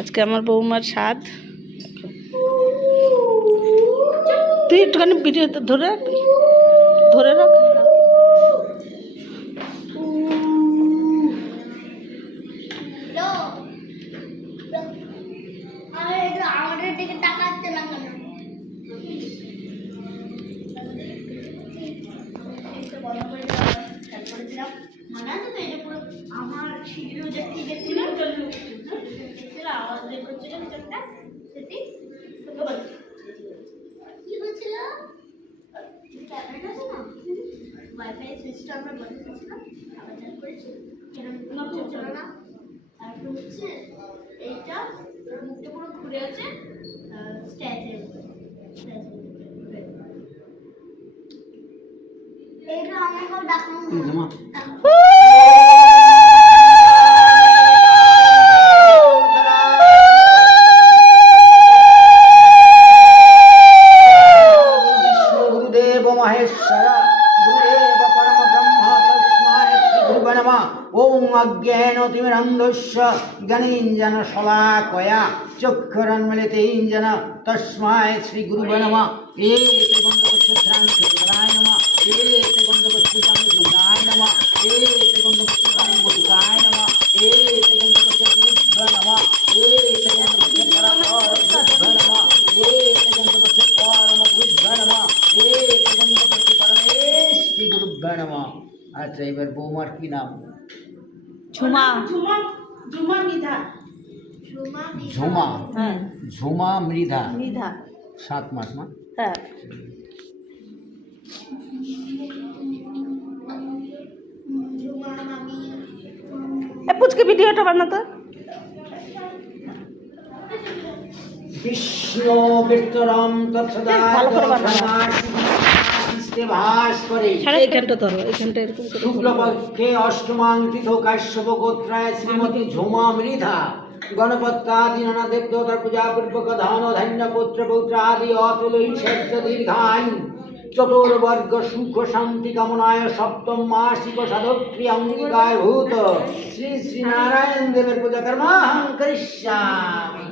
আজকে আমার বৌমার স্বাদ। তুই একটুখানি ভিডিও ধরে রাখ, ধরে রাখ। আমাদের দিকে তাকাচ্ছে না কেন? আমার শিবিরও দেখতে গেছিলাম, আওয়াজ বের করছিলাম সেটি কি হচ্ছিল? ক্যামেরাটা আছে না, ওয়াইফাই সুইচটা আমরা বন্ধ করেছিলাম, আবার চালু করেছি, কেন চলছিল না। আর হচ্ছে এইটা মুখটা পুরো ঘুরে আছে স্ট্যাচের এইটা আমাকে দেখানো। ओम अज्ञानतिमिरन्धस्य ज्ञानेञ्जन शलाकया चक्षुरुन्मीलितेन तस्मै श्री गुरुवे नमः। एते गन्धपुष्पराय नमः। एते गन्धपुष्पराय नमः। एते गन्धपुष्पराय नमः। एते गन्धपुष्पराय नमः। एते गन्धपुष्पराय नमः। एते गन्धपुष्पराय नमः। एते गन्धपुष्पराय श्री गुरुवे नमः। अच्छा এবার বৌমার কি নাম? ঝুমা। ঝুমা মৃধা। ঝুমা। হ্যাঁ, ঝুমা মৃধা। মৃধা। 7 মাস না? হ্যাঁ। পুচকে ভিডিওটা বানাতো। বিষ্ণু বিস্তরম তৎসদা ভালো করে বানাও। ভাস করে এইখানটা ধরো, এইখানটা এরকম করে। শুক্লপক্ষে অষ্টমাং তিথো কাশ্যপ গোত্রায় শ্রীমতী ঝুমা মৃধা গণপত্যাদি নানা দেবতার পূজা পূর্বক ধন ধান্য পুত্র পৌত্র আদি অতুল ঈশ্বর্য দীর্ঘায়ু চতুর্বর্গ সুখ শান্তি কামনায় সপ্তম মাসিক সাধক্রিয় অঙ্গিকায় ভূত শ্রী শ্রী নারায়ণ দেবের পূজা কর্মাহং করিষ্যামি।